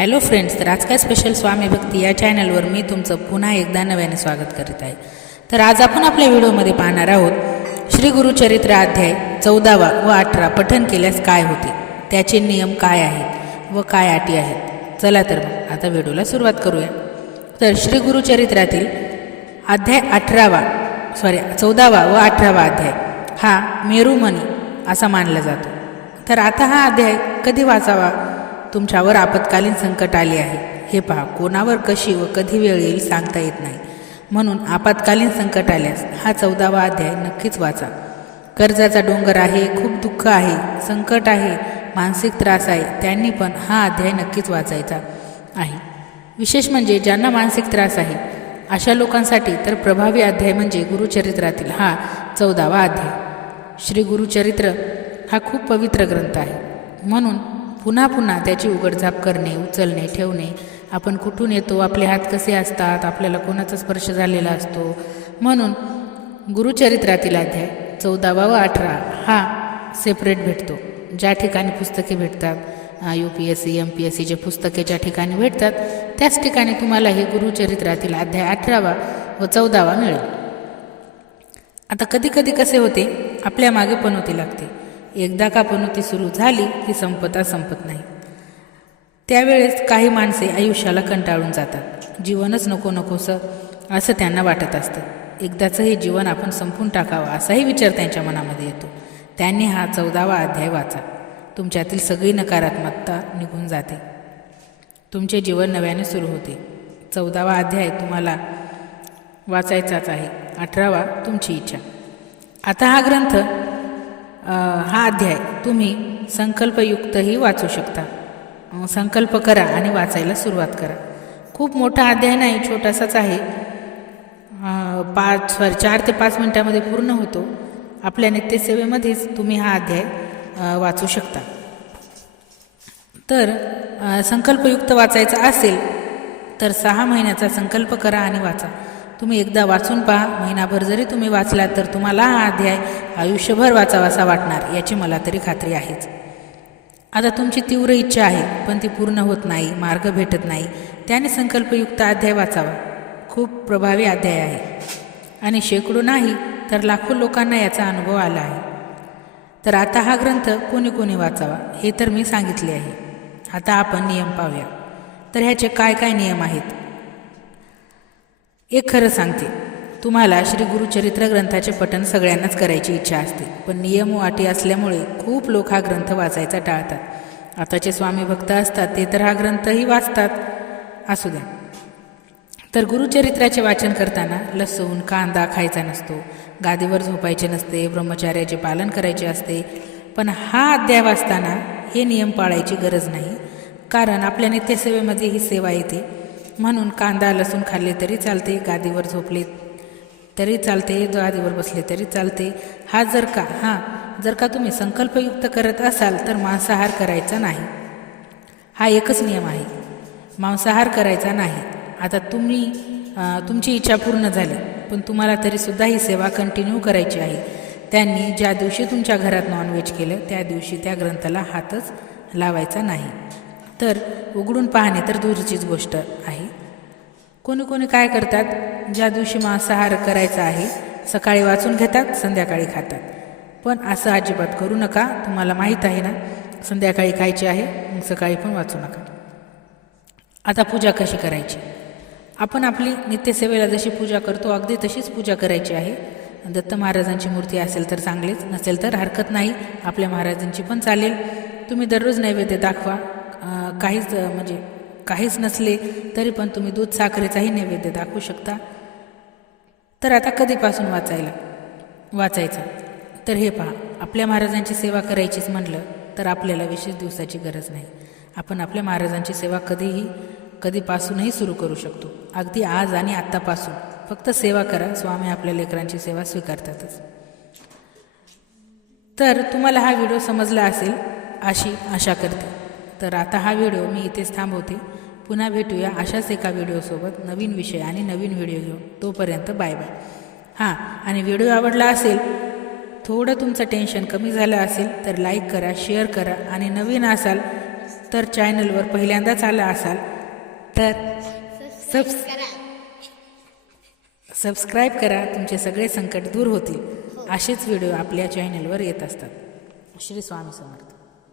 Hello friends तर आज काय स्पेशल स्वामी भक्ती या चॅनलवर मी तुमचं पुन्हा एकदा नव्याने स्वागत करीत आहे. तर आज आपण आपल्या व्हिडिओमध्ये पाहणार आहोत श्री गुरुचरित्र अध्याय चौदावा व अठरा पठन केल्यास काय होते? त्याचे नियम काय आहेत व काय अटी आहेत? चला तर मग आता व्हिडिओला सुरुवात करूया. तर श्री गुरुचरित्रातील अध्याय अठरावा सॉरी चौदावा व अठरावा अध्याय हा मेरुमणी असा मानला जातो. तर आता हा अध्याय कधी वाचावा? तुमच्यावर आपत्कालीन संकट आले आहे. हे पहा कोणावर कशी व कधी वेळ येईल सांगता येत नाही. म्हणून आपत्कालीन संकट आल्यास हा चौदावा अध्याय नक्कीच वाचा. कर्जाचा डोंगर आहे खूप दुःख आहे संकट आहे मानसिक त्रास आहे त्यांनी पण हा अध्याय नक्कीच वाचायचा आहे. विशेष म्हणजे ज्यांना मानसिक त्रास आहे अशा लोकांसाठी तर प्रभावी अध्याय म्हणजे गुरुचरित्रातील हा चौदावा अध्याय. श्री गुरुचरित्र हा खूप पवित्र ग्रंथ आहे. म्हणून पुन्हा पुन्हा त्याची उघडझाप करणे उचलणे ठेवणे. आपण कुठून येतो आपले हात कसे असतात आपल्याला कोणाचा स्पर्श झालेला असतो? म्हणून गुरुचरित्रातील अध्याय चौदावा व अठरा हा सेपरेट भेटतो. ज्या ठिकाणी पुस्तके भेटतात U P S C M P S C जे पुस्तके ज्या ठिकाणी भेटतात त्याच ठिकाणी तुम्हाला हे गुरुचरित्रातील अध्याय अठरावा व चौदावा मिळेल. आता कधी कधी कसे होते? आपल्या मागे पनोती लागते. एकदा का पनोती सुरू झाली की संपता संपत नाही. त्यावेळेस काही माणसे आयुष्याला कंटाळून जातात. जीवनच नको नकोसं असं त्यांना वाटत असतं. एकदाचं हे जीवन आपण संपून टाकावं असाही विचार त्यांच्या मनामध्ये येतो. त्यांनी हा चौदावा अध्याय वाचा. तुमच्यातील सगळी नकारात्मकता निघून जाते. तुमचे जीवन नव्याने सुरू होते. चौदावा अध्याय तुम्हाला वाचायचाच आहे. अठरावा तुमची इच्छा. आता हा ग्रंथ हा अध्याय तुम्ही संकल्पयुक्तही वाचू शकता. संकल्प करा आणि वाचायला सुरुवात करा. खूप मोठा अध्याय नाही छोटासाच आहे. पाच सॉरी चार ते पाच मिनटामध्ये पूर्ण होतो. आपल्या नित्यसेवेमध्येच तुम्ही हा अध्याय वाचू शकता. तर संकल्पयुक्त वाचायचा असेल तर सहा महिन्याचा संकल्प करा आणि वाचा. तुम्ही एकदा वाचून पहा. महिनाभर जरी तुम्ही वाचलात तर तुम्हाला हा अध्याय आयुष्यभर वाचावासा वाटणार. याची मला तरी खात्री आहेच. आता तुमची तीव्र इच्छा आहे पण ती पूर्ण होत नाही मार्ग भेटत नाही. त्याने संकल्पयुक्त अध्याय वाचावा. खूप प्रभावी अध्याय आहे. आणि शेकडो नाही तर लाखो लोकांना याचा अनुभव आला आहे. तर आता हा ग्रंथ कोणी कोणी वाचावा हे तर मी सांगितले आहे. आता आपण नियम पाहूया. तर ह्याचे काय काय नियम आहेत? एक खरं सांगते. तुम्हाला श्री गुरुचरित्र ग्रंथाचे पठण सगळ्यांनाच करायची इच्छा असते. पण नियम व अटी असल्यामुळे खूप लोक हा ग्रंथ वाचायचा टाळतात. आताचे स्वामी भक्त असतात ते तर हा ग्रंथही वाचतात. असू द्या. तर गुरुचरित्राचे वाचन करताना लसूण कांदा खायचा नसतो गादीवर झोपायचे नसते ब्रह्मचार्याचे पालन करायचे असते. पण हा अध्याय वाचताना हे नियम पाळायची गरज नाही. कारण आपल्या नित्यसेवेमध्ये ही सेवा येते. म्हणून कांदा लसूण खाल्ले तरी चालते गादीवर झोपले तरी चालते गादीवर बसले तरी चालते. हा जर का हां जर का तुम्ही संकल्पयुक्त करत असाल तर मांसाहार करायचा नाही. हा एकच नियम आहे. मांसाहार करायचा नाही. आता तुम्ही तुमची इच्छा पूर्ण झाली पण तुम्हाला तरीसुद्धा ही सेवा कंटिन्यू करायची आहे. त्यांनी ज्या दिवशी तुमच्या घरात नॉनव्हेज केलं त्या दिवशी त्या ग्रंथाला हातच लावायचा नाही. तर उघडून पाहणे तर दूरचीच गोष्ट आहे. कोणी कोणी काय करतात? ज्या दिवशी मांसाहार करायचा आहे सकाळी वाचून घेतात संध्याकाळी खातात. पण असं अजिबात करू नका तुम्हाला माहीत आहे ना? संध्याकाळी खायची आहे मग सकाळी पण वाचू नका. आता पूजा कशी करायची? आपण आपली नित्यसेवेला जशी पूजा करतो अगदी तशीच पूजा करायची आहे. दत्त महाराजांची मूर्ती असेल तर चांगलीच नसेल तर हरकत नाही. आपल्या महाराजांची पण चालेल. तुम्ही दररोज नैवेद्य दाखवा. काहीच म्हणजे काहीच नसले तरी पण तुम्ही दूध साखरेचाही नैवेद्य दाखवू शकता. तर आता कधीपासून वाचायला? वाचायचं. तर हे पहा आपल्या महाराजांची सेवा करायचीच म्हटलं तर आपल्याला विशेष दिवसाची गरज नाही. आपण आपल्या महाराजांची सेवा कधीही कधीपासूनही सुरू करू शकतो. अगदी आज आणि आत्तापासून. फक्त सेवा करा स्वामी आपल्या लेकरांची सेवा स्वीकारतातच. तर तुम्हाला हा व्हिडिओ समजला असेल अशी आशा करते. तर आता हा व्हिडिओ मी इथेच थांबवते. पुन्हा भेटूया अशाच एका व्हिडिओसोबत नवीन विषय आणि नवीन व्हिडिओ घेऊन. तोपर्यंत बाय बाय. हां आणि व्हिडिओ आवडला असेल थोडं तुमचं टेन्शन कमी झालं असेल तर लाईक करा शेअर करा आणि नवीन असाल तर चॅनलवर पहिल्यांदाच आला असाल तर सबस् सबस्क्राईब करा तुमचे सगळे संकट दूर होतील. असेच व्हिडिओ आपल्या चॅनलवर येत असतात. श्री स्वामी समर्थ.